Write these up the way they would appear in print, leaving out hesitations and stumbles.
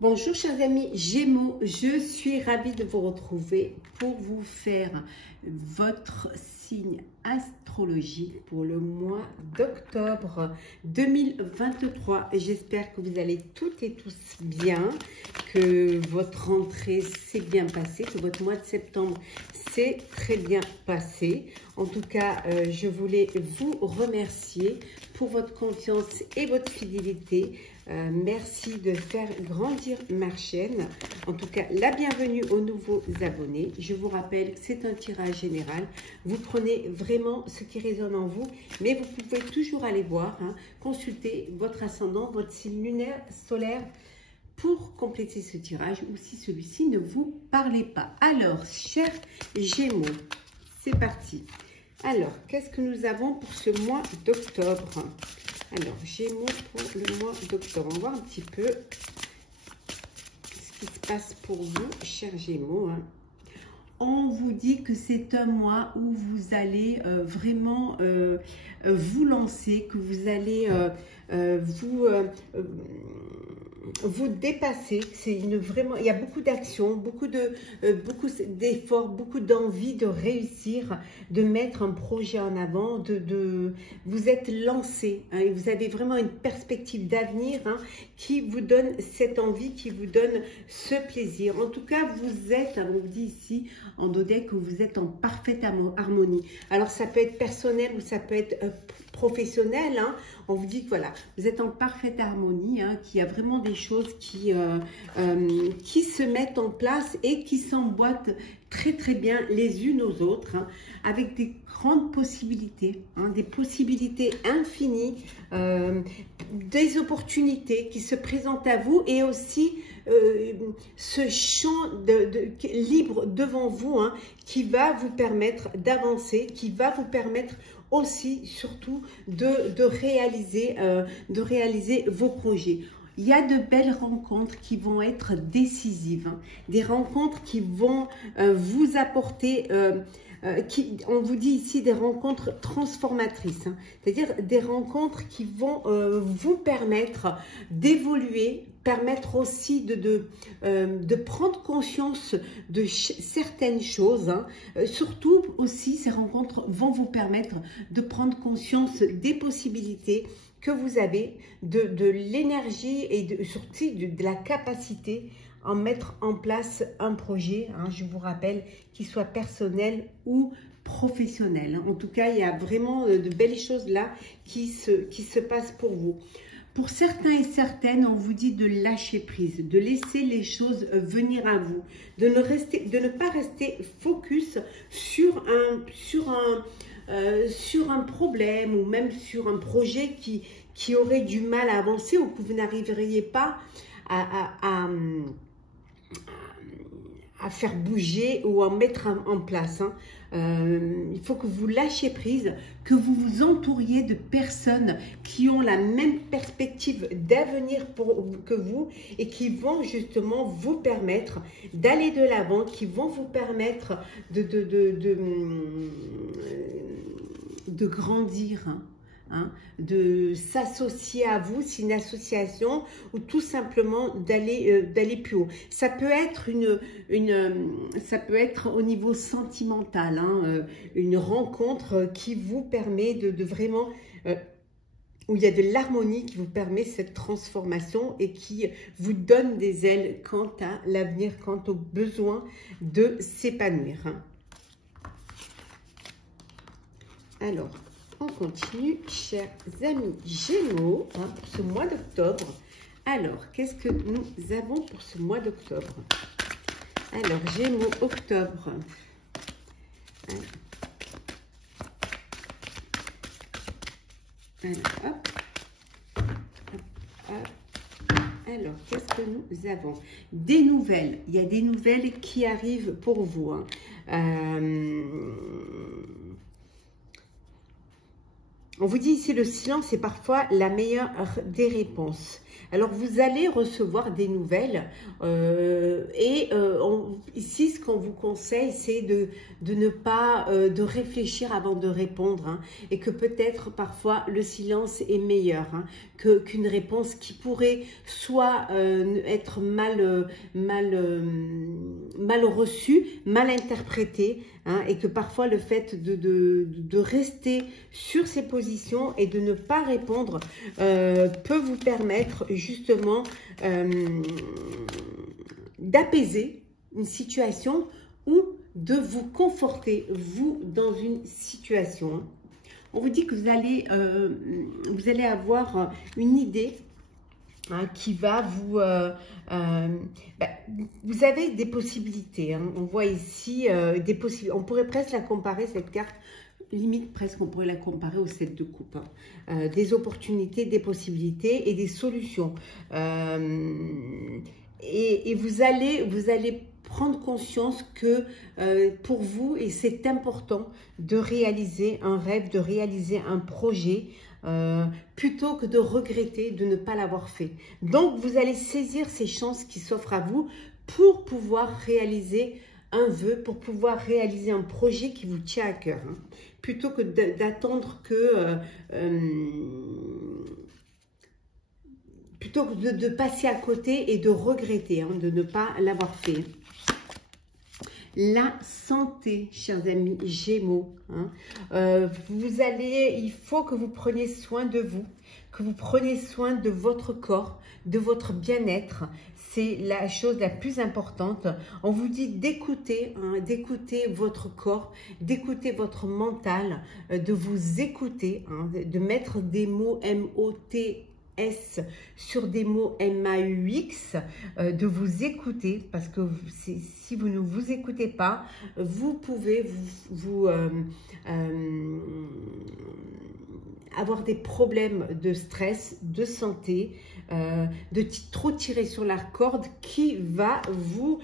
Bonjour chers amis Gémeaux, je suis ravie de vous retrouver pour vous faire votre signe astrologique pour le mois d'octobre 2023. J'espère que vous allez toutes et tous bien, que votre rentrée s'est bien passée, que votre mois de septembre s'est très bien passé. En tout cas, je voulais vous remercier pour votre confiance et votre fidélité. Merci de faire grandir ma chaîne. En tout cas, la bienvenue aux nouveaux abonnés. Je vous rappelle que c'est un tirage général. Vous prenez vraiment ce qui résonne en vous, mais vous pouvez toujours aller voir, consulter votre ascendant, votre signe lunaire, solaire, pour compléter ce tirage ou si celui-ci ne vous parlait pas. Alors, chers Gémeaux, c'est parti. Alors, qu'est-ce que nous avons pour ce mois d'octobre ? Alors, Gémeaux pour le mois d'octobre. On va voir un petit peu ce qui se passe pour vous, chers Gémeaux. On vous dit que c'est un mois où vous allez vraiment vous lancer, que vous allez vous dépasser. C'est vraiment, il y a beaucoup d'actions, beaucoup d'efforts, beaucoup d'envie de réussir, de mettre un projet en avant, vous êtes lancé, et vous avez vraiment une perspective d'avenir qui vous donne cette envie, qui vous donne ce plaisir. En tout cas, vous êtes, on vous dit ici en dodec que vous êtes en parfaite harmonie. Alors ça peut être personnel ou ça peut être professionnel. On vous dit que voilà, vous êtes en parfaite harmonie, qu'il y a vraiment des choses qui se mettent en place et qui s'emboîtent très très bien les unes aux autres, avec des grandes possibilités, des possibilités infinies, des opportunités qui se présentent à vous et aussi ce champ libre devant vous qui va vous permettre d'avancer, qui va vous permettre aussi surtout de réaliser vos projets. Il y a de belles rencontres qui vont être décisives, des rencontres qui vont vous apporter, on vous dit ici des rencontres transformatrices, c'est-à-dire des rencontres qui vont vous permettre d'évoluer, permettre aussi de prendre conscience de certaines choses. Surtout aussi, ces rencontres vont vous permettre de prendre conscience des possibilités que vous avez, de l'énergie et surtout de la capacité à mettre en place un projet, je vous rappelle, qu'il soit personnel ou professionnel. En tout cas, il y a vraiment de belles choses là qui se passent pour vous. Pour certains et certaines, on vous dit de lâcher prise, de laisser les choses venir à vous, de ne pas rester focus sur un problème ou même sur un projet qui aurait du mal à avancer ou que vous n'arriveriez pas à faire bouger ou à mettre en place. Il faut que vous lâchiez prise, que vous vous entouriez de personnes qui ont la même perspective d'avenir que vous et qui vont justement vous permettre d'aller de l'avant, qui vont vous permettre de grandir. De s'associer à vous, c'est une association ou tout simplement d'aller plus haut. Ça peut être ça peut être au niveau sentimental, une rencontre qui vous permet de vraiment où il y a de l'harmonie qui vous permet cette transformation et qui vous donne des ailes quant à l'avenir, quant au besoin de s'épanouir. Alors, on continue, chers amis Gémeaux, pour ce mois d'octobre. Alors, qu'est-ce que nous avons pour ce mois d'octobre? Alors, Gémeaux, octobre. Alors, hop. Alors, qu'est-ce que nous avons? Des nouvelles. Il y a des nouvelles qui arrivent pour vous. On vous dit ici, le silence est parfois la meilleure des réponses. Alors, vous allez recevoir des nouvelles ici, ce qu'on vous conseille, c'est de ne pas de réfléchir avant de répondre, hein, et que peut-être parfois le silence est meilleur, hein, qu'une réponse qui pourrait soit être mal reçue, mal interprétée, hein, et que parfois le fait de rester sur ses positions et de ne pas répondre peut vous permettre justement d'apaiser une situation ou de vous conforter, vous, dans une situation. On vous dit que vous allez avoir une idée, hein, qui va vous... vous avez des possibilités, hein. On voit ici des possibilités. On pourrait presque la comparer, cette carte, limite presque on pourrait la comparer au 7 de coupe, hein. Des opportunités, des possibilités et des solutions. Et vous allez prendre conscience que pour vous, et c'est important de réaliser un rêve, de réaliser un projet, plutôt que de regretter de ne pas l'avoir fait. Donc, vous allez saisir ces chances qui s'offrent à vous pour pouvoir réaliser un vœu, pour pouvoir réaliser un projet qui vous tient à cœur, hein, plutôt que d'attendre que... plutôt que de passer à côté et de regretter, hein, de ne pas l'avoir fait. La santé, chers amis Gémeaux, hein, il faut que vous preniez soin de vous, que vous preniez soin de votre corps, de votre bien-être. C'est la chose la plus importante. On vous dit d'écouter, hein, d'écouter votre corps, d'écouter votre mental, de vous écouter, hein, de mettre des mots M-O-T sur des mots MAUX, de vous écouter, parce que si vous ne vous écoutez pas, vous pouvez avoir des problèmes de stress, de santé, de trop tirer sur la corde qui va vous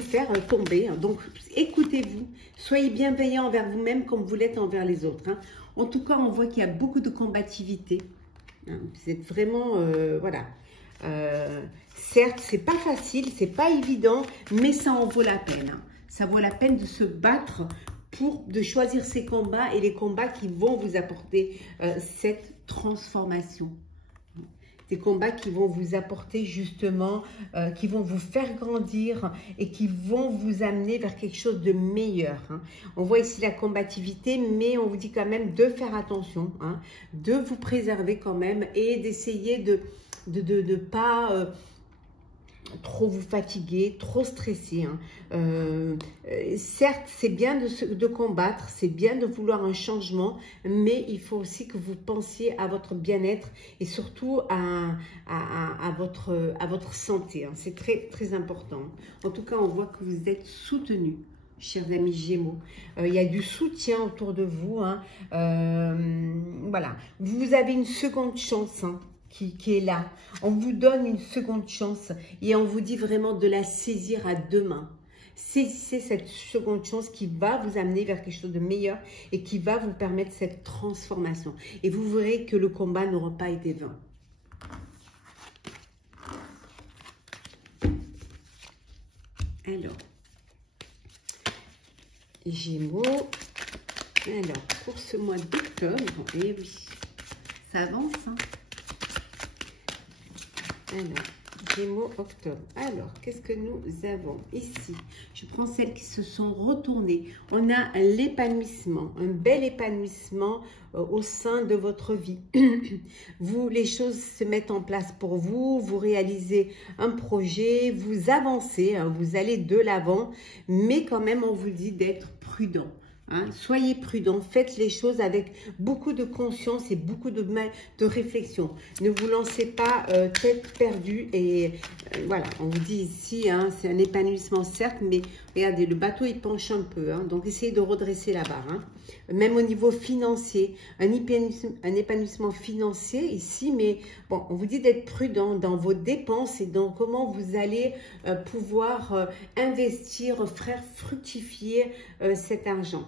faire tomber. Donc, écoutez-vous, soyez bienveillant envers vous-même comme vous l'êtes envers les autres, hein. En tout cas, on voit qu'il y a beaucoup de combativité. Vous êtes vraiment, voilà. Certes, c'est pas facile, c'est pas évident, mais ça en vaut la peine, hein. Ça vaut la peine de se battre de choisir ces combats et les combats qui vont vous apporter cette transformation. Des combats qui vont vous apporter justement, qui vont vous faire grandir et qui vont vous amener vers quelque chose de meilleur, hein. On voit ici la combativité, mais on vous dit quand même de faire attention, hein, de vous préserver quand même et d'essayer de ne pas trop vous fatiguer, trop stresser, hein. Certes, c'est bien de combattre, c'est bien de vouloir un changement, mais il faut aussi que vous pensiez à votre bien-être et surtout à votre santé, hein. C'est très, très important. En tout cas, on voit que vous êtes soutenu, chers amis Gémeaux. Il y a du soutien autour de vous, hein. Voilà. Vous avez une seconde chance, hein, qui est là. On vous donne une seconde chance et on vous dit vraiment de la saisir à deux mains. Saisissez cette seconde chance qui va vous amener vers quelque chose de meilleur et qui va vous permettre cette transformation. Et vous verrez que le combat n'aura pas été vain. Alors, Gémeaux. Alors, pour ce mois d'octobre, et oui, ça avance, hein. Alors, Gémeaux, octobre. Alors, qu'est-ce que nous avons ici? Je prends celles qui se sont retournées. On a l'épanouissement, un bel épanouissement au sein de votre vie. Les choses se mettent en place pour vous, vous réalisez un projet, vous avancez, hein, vous allez de l'avant, mais quand même, on vous dit d'être prudent. Hein, soyez prudents, faites les choses avec beaucoup de conscience et beaucoup de réflexion. Ne vous lancez pas tête perdue et voilà, on vous dit ici, hein, c'est un épanouissement certes, mais regardez, le bateau il penche un peu, hein, donc essayez de redresser la barre, hein. Même au niveau financier, un épanouissement financier ici, mais bon, on vous dit d'être prudent dans vos dépenses et dans comment vous allez pouvoir investir, faire fructifier cet argent.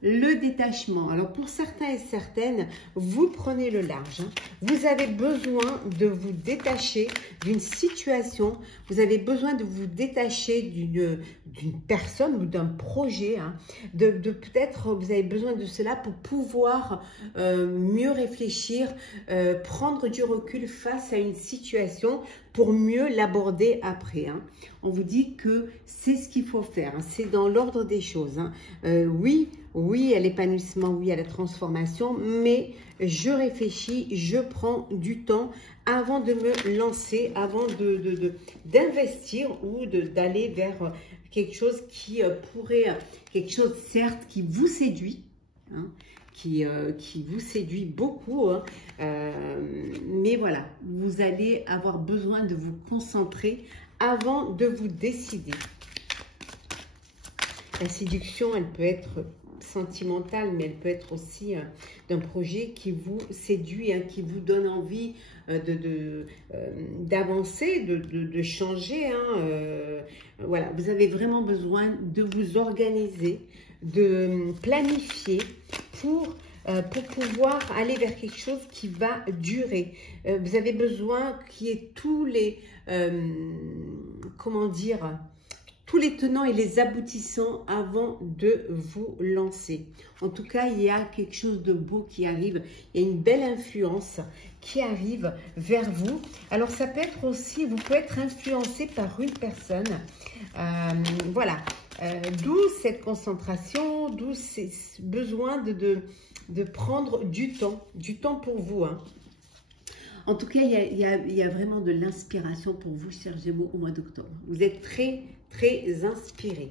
le détachement. Alors pour certains et certaines, vous prenez le large. Hein. Vous avez besoin de vous détacher d'une situation. Vous avez besoin de vous détacher d'une personne ou d'un projet. Hein. Peut-être vous avez besoin de cela pour pouvoir mieux réfléchir, prendre du recul face à une situation pour mieux l'aborder après. Hein. On vous dit que c'est ce qu'il faut faire. Hein. C'est dans l'ordre des choses. Hein. Oui, à l'épanouissement, oui, à la transformation, mais je réfléchis, je prends du temps avant de me lancer, avant d'investir ou d'aller vers quelque chose qui pourrait, quelque chose certes qui vous séduit, hein, qui vous séduit beaucoup, hein, mais voilà, vous allez avoir besoin de vous concentrer avant de vous décider. La séduction, elle peut être sentimentale, mais elle peut être aussi d'un projet qui vous séduit, hein, qui vous donne envie d'avancer, de changer. Hein, voilà, vous avez vraiment besoin de vous organiser, de planifier pour pouvoir aller vers quelque chose qui va durer. Vous avez besoin qu'il y ait tous les, comment dire, tous les tenants et les aboutissants avant de vous lancer. En tout cas, il y a quelque chose de beau qui arrive. Il y a une belle influence qui arrive vers vous. Alors, ça peut être aussi, vous pouvez être influencé par une personne. Voilà. D'où cette concentration, d'où ces besoin de prendre du temps pour vous. Hein. En tout cas, il y a vraiment de l'inspiration pour vous, chers Gémeaux, au mois d'octobre. Vous êtes très inspiré.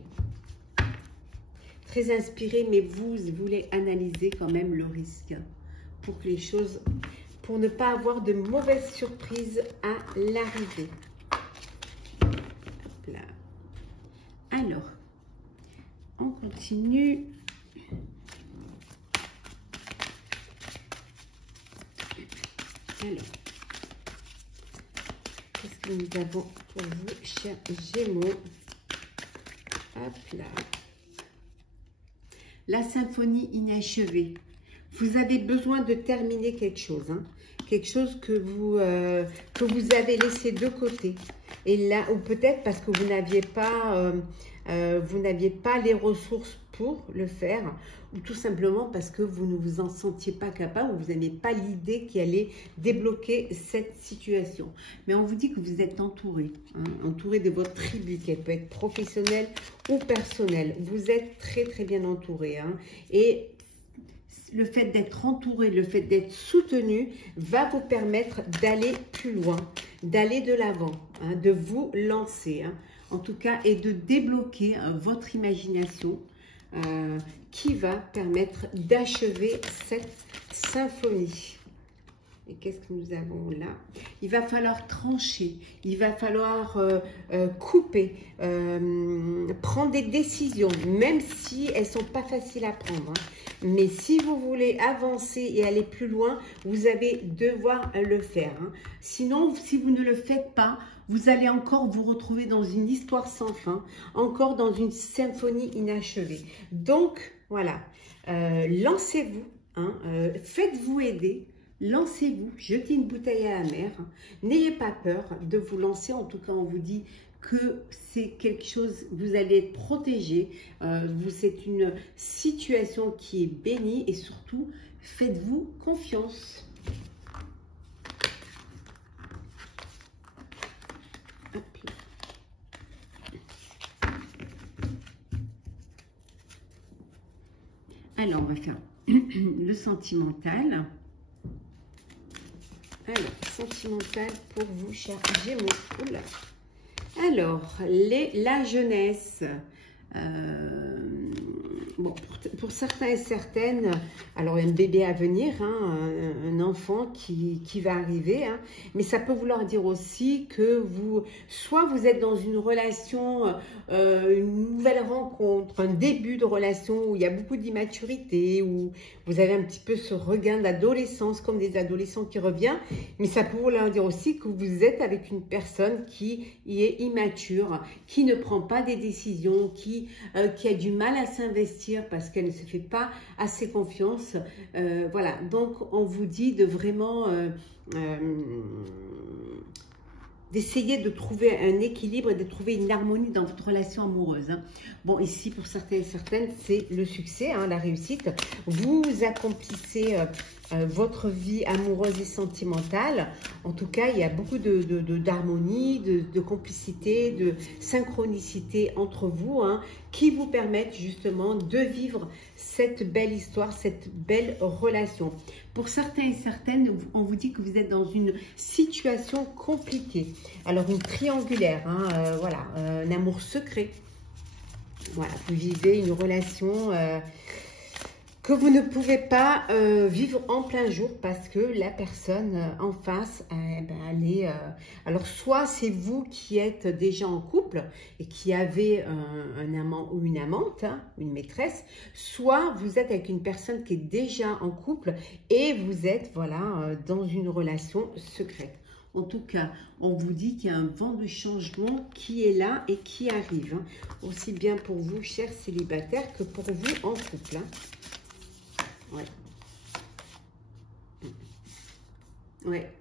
Très inspiré, mais vous voulez analyser quand même le risque pour que les choses, pour ne pas avoir de mauvaises surprises à l'arrivée. Alors, on continue. Alors, qu'est-ce que nous avons pour vous, chers Gémeaux? Hop là. La symphonie inachevée. Vous avez besoin de terminer quelque chose. Hein. Quelque chose que vous avez laissé de côté. Et là, ou peut-être parce que vous n'aviez pas les ressources pour le faire, ou tout simplement parce que vous ne vous en sentiez pas capable, ou vous n'aviez pas l'idée qui allait débloquer cette situation. Mais on vous dit que vous êtes entouré, hein, entouré de votre tribu, qu'elle peut être professionnelle ou personnelle. Vous êtes très bien entouré. Hein, et le fait d'être entouré, le fait d'être soutenu va vous permettre d'aller plus loin, d'aller de l'avant, hein, de vous lancer, hein, en tout cas, et de débloquer votre imagination qui va permettre d'achever cette symphonie. Et qu'est-ce que nous avons là? Il va falloir trancher, il va falloir couper, prendre des décisions, même si elles ne sont pas faciles à prendre. Hein. Mais si vous voulez avancer et aller plus loin, vous allez devoir le faire. Hein. Sinon, si vous ne le faites pas, vous allez encore vous retrouver dans une histoire sans fin, encore dans une symphonie inachevée. Donc, voilà, lancez-vous, hein, faites-vous aider. Lancez-vous, jetez une bouteille à la mer, hein. N'ayez pas peur de vous lancer, en tout cas on vous dit que c'est quelque chose, vous allez être protégé, c'est une situation qui est bénie et surtout faites-vous confiance. Hop là. Alors on va faire le sentimental. Alors, sentimental pour vous, chers Gémeaux. Oula. Alors, la jeunesse. Bon, pour certains et certaines, alors il y a un bébé à venir, hein, un enfant qui va arriver, hein, mais ça peut vouloir dire aussi que soit vous êtes dans une relation, une nouvelle rencontre, un début de relation où il y a beaucoup d'immaturité, où vous avez un petit peu ce regain d'adolescence, comme des adolescents qui revient, mais ça peut vouloir dire aussi que vous êtes avec une personne qui est immature, qui ne prend pas des décisions, qui a du mal à s'investir réussir parce qu'elle ne se fait pas assez confiance. Voilà, donc on vous dit de vraiment d'essayer de trouver un équilibre et de trouver une harmonie dans votre relation amoureuse. Hein. Bon, ici, pour certains et certaines, c'est le succès, hein, la réussite. Vous accomplissez votre vie amoureuse et sentimentale. En tout cas, il y a beaucoup d'harmonie, de complicité, de synchronicité entre vous, hein, qui vous permettent justement de vivre cette belle histoire, cette belle relation. Pour certains et certaines, on vous dit que vous êtes dans une situation compliquée. Alors, une triangulaire, hein, voilà, un amour secret. Voilà, vous vivez une relation que vous ne pouvez pas vivre en plein jour parce que la personne en face, elle est... alors, soit c'est vous qui êtes déjà en couple et qui avez un amant ou une amante, hein, une maîtresse, soit vous êtes avec une personne qui est déjà en couple et vous êtes, voilà, dans une relation secrète. En tout cas, on vous dit qu'il y a un vent de changement qui est là et qui arrive, hein, aussi bien pour vous, chers célibataires, que pour vous en couple. Hein. Ouais. Ouais.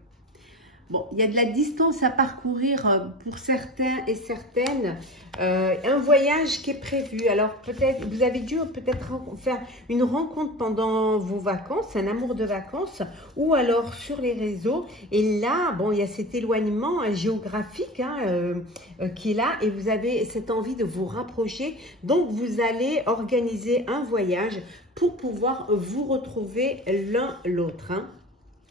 Bon, il y a de la distance à parcourir pour certains et certaines. Un voyage qui est prévu. Alors, peut-être, vous avez dû peut-être faire une rencontre pendant vos vacances, un amour de vacances, ou alors sur les réseaux. Et là, bon, il y a cet éloignement géographique hein, qui est là et vous avez cette envie de vous rapprocher. Donc, vous allez organiser un voyage pour pouvoir vous retrouver l'un l'autre. Hein.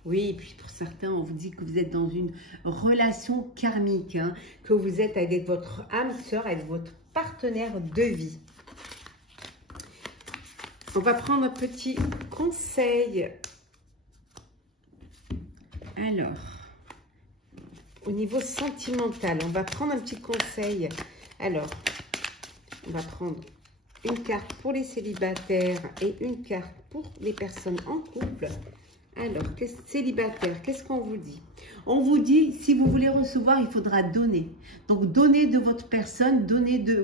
Oui, et puis pour certains, on vous dit que vous êtes dans une relation karmique, hein, que vous êtes avec votre âme sœur, avec votre partenaire de vie. On va prendre un petit conseil. Alors, au niveau sentimental, on va prendre un petit conseil. Alors, on va prendre une carte pour les célibataires et une carte pour les personnes en couple. Alors, célibataire, qu'est-ce qu'on vous dit? On vous dit, si vous voulez recevoir, il faudra donner. Donc, donnez de votre personne,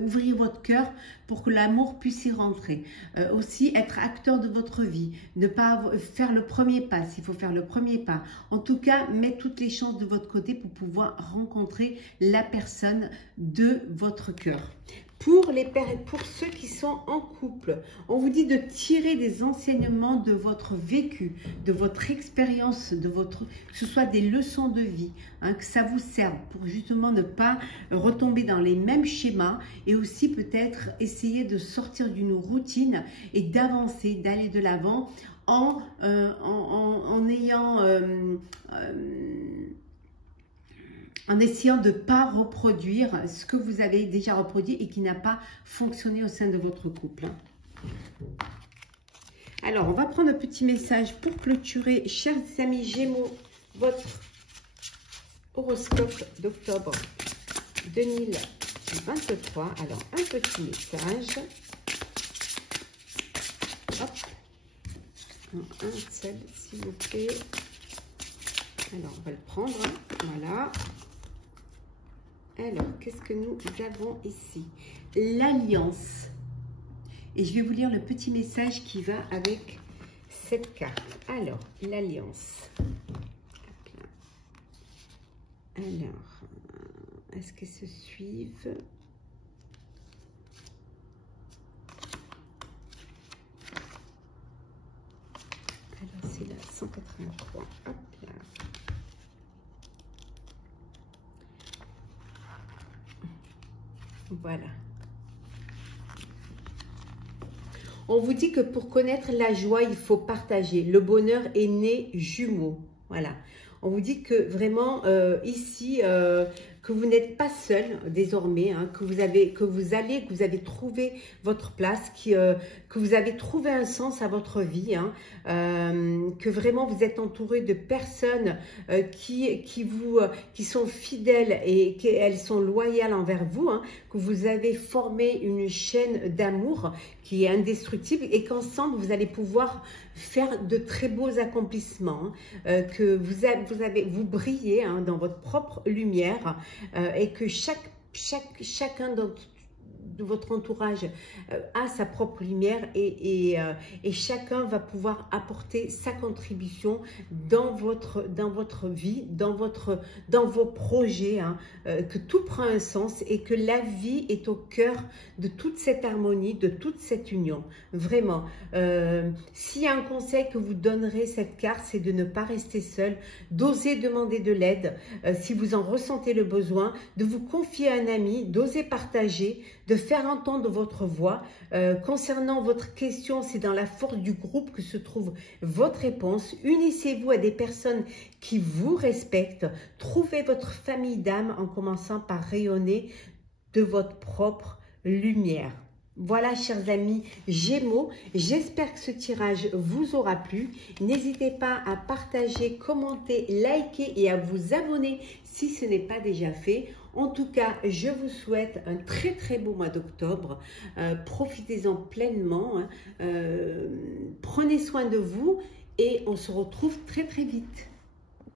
ouvrir votre cœur pour que l'amour puisse y rentrer. Aussi, être acteur de votre vie. Ne pas faire le premier pas, s'il faut faire le premier pas. En tout cas, mettre toutes les chances de votre côté pour pouvoir rencontrer la personne de votre cœur. Pour ceux qui sont en couple, on vous dit de tirer des enseignements de votre vécu, de votre expérience, que ce soit des leçons de vie, hein, que ça vous serve pour justement ne pas retomber dans les mêmes schémas et aussi peut-être essayer de sortir d'une routine et d'avancer, d'aller de l'avant en essayant de ne pas reproduire ce que vous avez déjà reproduit et qui n'a pas fonctionné au sein de votre couple. Alors, on va prendre un petit message pour clôturer, chers amis Gémeaux, votre horoscope d'octobre 2023. Alors, un petit message. Hop. Un seul, s'il vous plaît. Alors, on va le prendre. Hein. Voilà. Alors, qu'est-ce que nous avons ici? L'alliance. Et je vais vous lire le petit message qui va avec cette carte. Alors, l'alliance. Alors, est-ce qu'elles se suivent? Alors, c'est la 183. Hop là. Voilà. On vous dit que pour connaître la joie, il faut partager. Le bonheur est né jumeau. Voilà. On vous dit que vraiment, ici, que vous n'êtes pas seul désormais, hein, que vous avez trouvé votre place, que vous avez trouvé un sens à votre vie, hein, que vraiment vous êtes entouré de personnes qui sont fidèles et qu'elles sont loyales envers vous, hein, que vous avez formé une chaîne d'amour qui est indestructible et qu'ensemble vous allez pouvoir faire de très beaux accomplissements, hein, que vous brillez hein, dans votre propre lumière et que chacun de votre entourage a sa propre lumière et chacun va pouvoir apporter sa contribution dans votre vie, dans vos projets, hein, que tout prend un sens et que la vie est au cœur de toute cette harmonie, de toute cette union. Vraiment, s'il y a un conseil que vous donnerez cette carte, c'est de ne pas rester seul, d'oser demander de l'aide si vous en ressentez le besoin, de vous confier à un ami, d'oser partager, de faire entendre votre voix. Concernant votre question, c'est dans la force du groupe que se trouve votre réponse. Unissez-vous à des personnes qui vous respectent. Trouvez votre famille d'âme en commençant par rayonner de votre propre lumière. Voilà, chers amis Gémeaux, j'espère que ce tirage vous aura plu. N'hésitez pas à partager, commenter, liker et à vous abonner si ce n'est pas déjà fait. En tout cas, je vous souhaite un très très beau mois d'octobre. Profitez-en pleinement. Hein. Prenez soin de vous et on se retrouve très très vite.